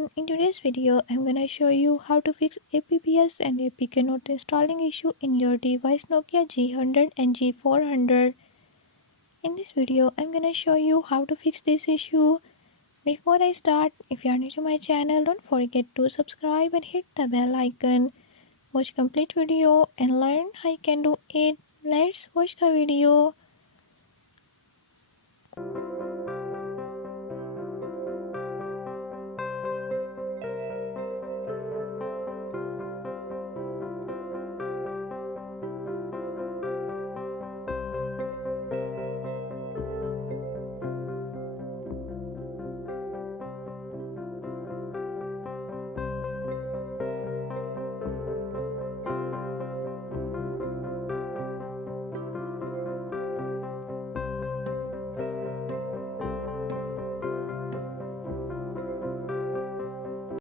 everyone, in today's video I'm gonna show you how to fix APPS and APK not installing issue in your device Nokia G100 and G400. In this video I'm gonna show you how to fix this issue. Before I start, if you are new to my channel, don't forget to subscribe and hit the bell icon. Watch complete video and learn how you can do it. Let's watch the video.